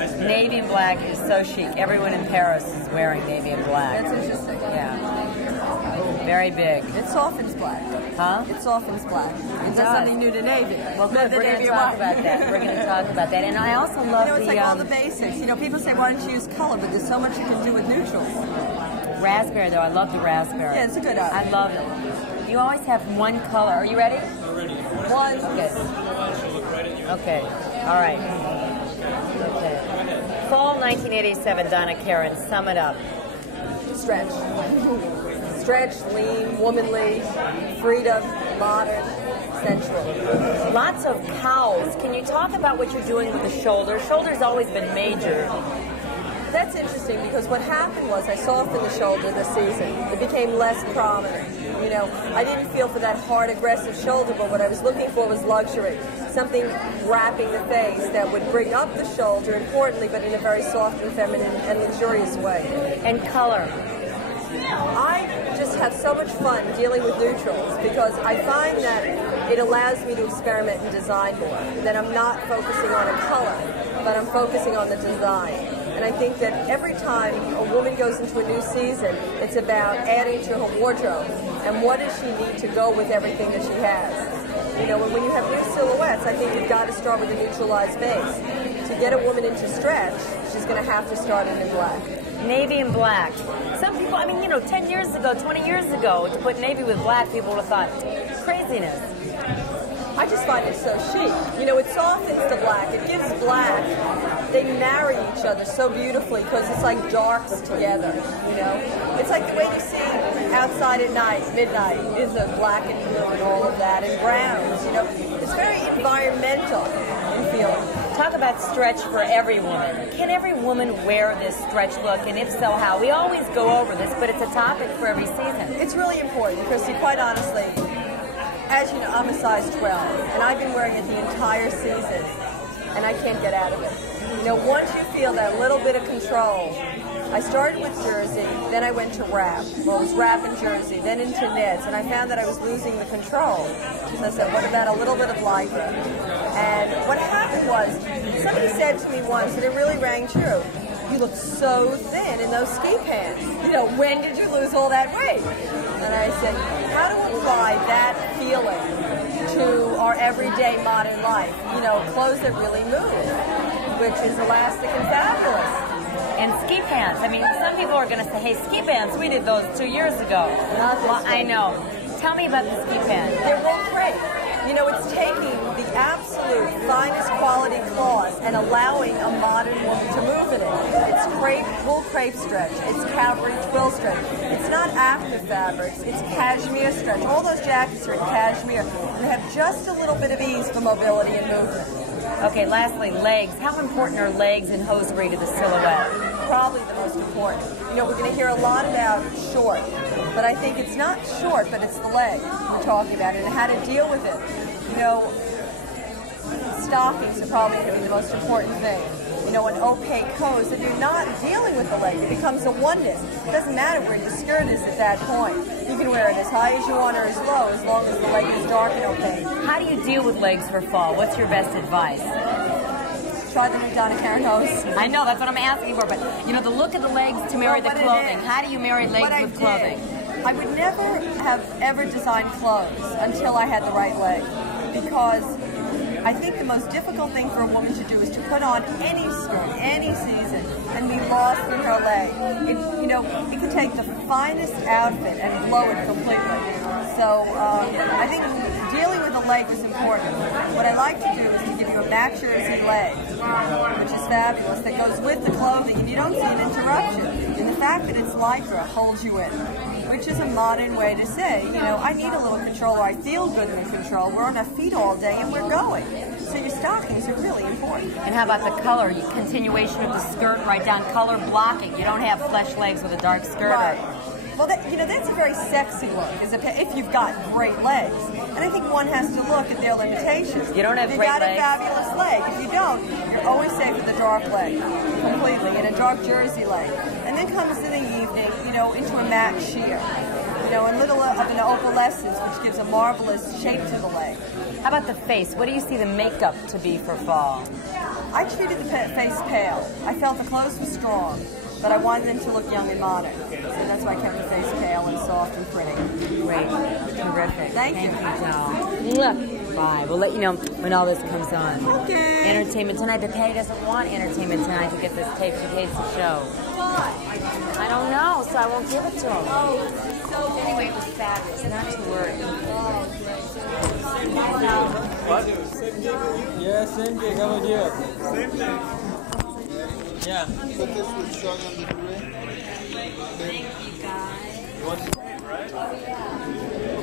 Navy and black is so chic. Everyone in Paris is wearing navy and black. That's interesting. Yeah. Very big. It softens black. Huh? It softens black. It's does. something new to navy. Well, good. We're going to talk about that. We're going to talk about that. And I also love it's like all the basics. People say, why don't you use color? But there's so much you can do with neutrals. Raspberry, though. I love the raspberry. Yeah, it's a good option. I love it. You always have one color. Are you ready? I'm ready. One. Okay. Okay. All right. Okay. Fall 1987, Donna Karan, sum it up. Stretch. Stretch, lean, womanly, freedom, modern, sensual. Lots of cows. Can you talk about what you're doing with the shoulder? Shoulder's always been major. That's interesting because what happened was I softened the shoulder this season. It became less prominent. I didn't feel for that hard, aggressive shoulder, but what I was looking for was luxury. Something wrapping the face that would bring up the shoulder, importantly, but in a very soft and feminine and luxurious way. And color. I just have so much fun dealing with neutrals because I find that it allows me to experiment and design more. That I'm not focusing on a color, but I'm focusing on the design. And I think that every time a woman goes into a new season, it's about adding to her wardrobe and what does she need to go with everything that she has. When you have new silhouettes, I think you've got to start with a neutralized base. To get a woman into stretch, she's going to have to start in black. Navy and black. Some people, 10 years ago, 20 years ago, to put navy with black, people would have thought, craziness. I just find it so chic. It softens the black. It gives black. They marry each other so beautifully because it's like darks together, It's like the way you see outside at night, midnight, is a black and blue and all of that, and browns, It's very environmental in feeling. Talk about stretch for every woman. Can every woman wear this stretch look, and if so, how? We always go over this, but it's a topic for every season. It's really important, Christy, quite honestly. As you know, I'm a size 12, and I've been wearing it the entire season, and I can't get out of it. Once you feel that little bit of control, I started with jersey, then I went to wrap. Well, it was wrap and jersey, then into knits, and I found that I was losing the control. So I said, what about a little bit of lycra? And what happened was, somebody said to me once, and it really rang true, you look so thin in those ski pants. When did you lose all that weight? And I said, how to apply that feeling to our everyday modern life? Clothes that really move, which is elastic and fabulous. And ski pants. Some people are going to say, hey, ski pants, we did those 2 years ago. Well, I know. Tell me about the ski pants. They're wool crepe. It's taking the absolute finest quality cloth and allowing a modern woman to move in it. It's crepe, wool crepe stretch. It's cavalry twill stretch. It's not active fabrics. It's cashmere stretch. All those jackets are in cashmere. And they have just a little bit of ease for mobility and movement. Okay, lastly, legs. How important are legs and hosiery to the silhouette? Probably the most important. We're going to hear a lot about short, but I think it's not short, but it's the leg we're talking about and how to deal with it. Stockings are probably going to be the most important thing. An opaque hose, if you're not dealing with the leg, it becomes a oneness. It doesn't matter where your skirt is at that point. You can wear it as high as you want or as low, as long as the leg is dark and opaque. How do you deal with legs for fall? What's your best advice? Try the new Donna Karan hose. I know, that's what I'm asking for, but the look of the legs to marry the clothing. How do you marry legs with clothing? I would never have ever designed clothes until I had the right leg, because I think the most difficult thing for a woman to do is to put on any skirt, any season, and be lost in her leg. It can take the finest outfit and blow it completely. So I think dealing with the leg is important. What I like to do is to give you a back jersey leg, which is fabulous, that goes with the clothing, and you don't see an interruption. And the fact that it's lycra holds you in, which is a modern way to say, I need a little control, or I feel good in the control. We're on our feet all day, and we're going. So your stockings are really important. And how about the color? Continuation of the skirt, right down color blocking. You don't have flesh legs with a dark skirt. Right. Well, that's a very sexy look, if you've got great legs. And I think one has to look at their limitations. You don't have great legs. If you got a fabulous leg, if you don't, you're always safe with a dark leg, completely, and a dark jersey leg. And then comes in the evening, into a matte sheer. you know, and little of an opalescence, which gives a marvelous shape to the leg. How about the face? What do you see the makeup to be for fall? I treated the face pale. I felt the clothes were strong, but I wanted them to look young and modern. So that's why I kept the face pale and soft and pretty. Great. Terrific. Thank you. Joe. Bye. We'll let you know when all this comes on. Okay. Entertainment Tonight, but Patty doesn't want Entertainment Tonight to get this tape. She hates the show. Why? I don't know, so I won't give it to him. Anyway, it was fabulous. Not to worry. What? Yeah, same gig. How about you? Same thing. Yeah. Put this with Sean on the grid. Thank you, guys. You want the tape, right? Oh, yeah.